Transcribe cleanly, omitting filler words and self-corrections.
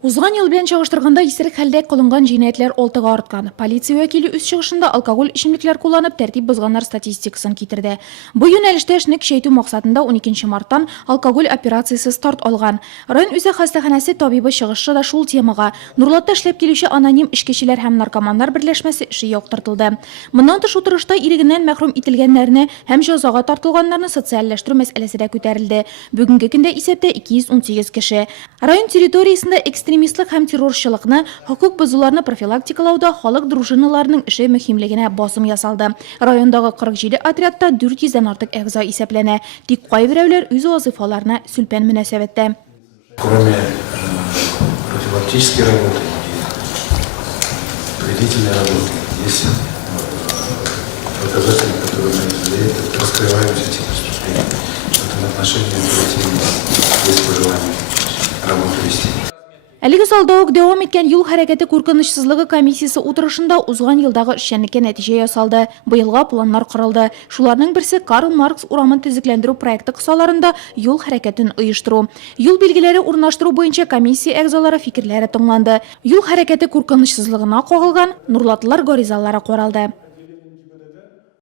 Узган ел белән чагыштырганда исерек хәлдә кылынган җинаятьләр 6-га арткан. Полиция вәкиле үз чыгышында алкоголь эчемлекләр кулланып тәртип бозганнар статистикасын китерде. Бу юнәлештә эшне көчәйтү максатында 12 марттан алкоголь операциясе старт алган. Район үзе хастаханәсе табибы чыгышы да шул темага. Нурлатта эшләп килүче аноним эшкечеләр һәм наркоманнар берләшмәсе эше яктыртылды. Моннан тыш утырышта ирегеннән мәхрүм ителгәннәрне һәм җәзага тартылганнарны социальләштерү мәсьәләсе дә күтәрелде. Бүгенге көндә исәптә 218 кеше. Район территориясендә экстремистлык һәм террорчылыкны, хокук бозуларны профилактикалауда халык дружиналарының эше мөһимлегенә басым ясалды. Райондагы 47 отрядта 400-дән артык әгъза исәпләнә. Тик кайберәүләр үз вазифаларына сүлпән мөнәсәбәттә. Кроме профилактической работы, предварительной работы, есть показатели, которые мы измеряем, это раскрываемость этих преступлений. В этом отношении есть пожелание работу вести. Әлеге салда ук дәвам иткән юл хәрәкәте куркынычсызлыгы комиссиясе утырышында узган елдагы эшчәнлеккә нәтиҗә ясалды. Быелга планнар корылды. Шуларның берсе Карл Маркс урамын төзекләндерү проекты кысаларында юл хәрәкәтен оештыру. Юл билгеләре урнаштыру буенча комиссия әгъзалары фикерләре тыңланды. Юл хәрәкәте куркынычсызлыгына кагылган Нурлатлылар гаризалары каралды.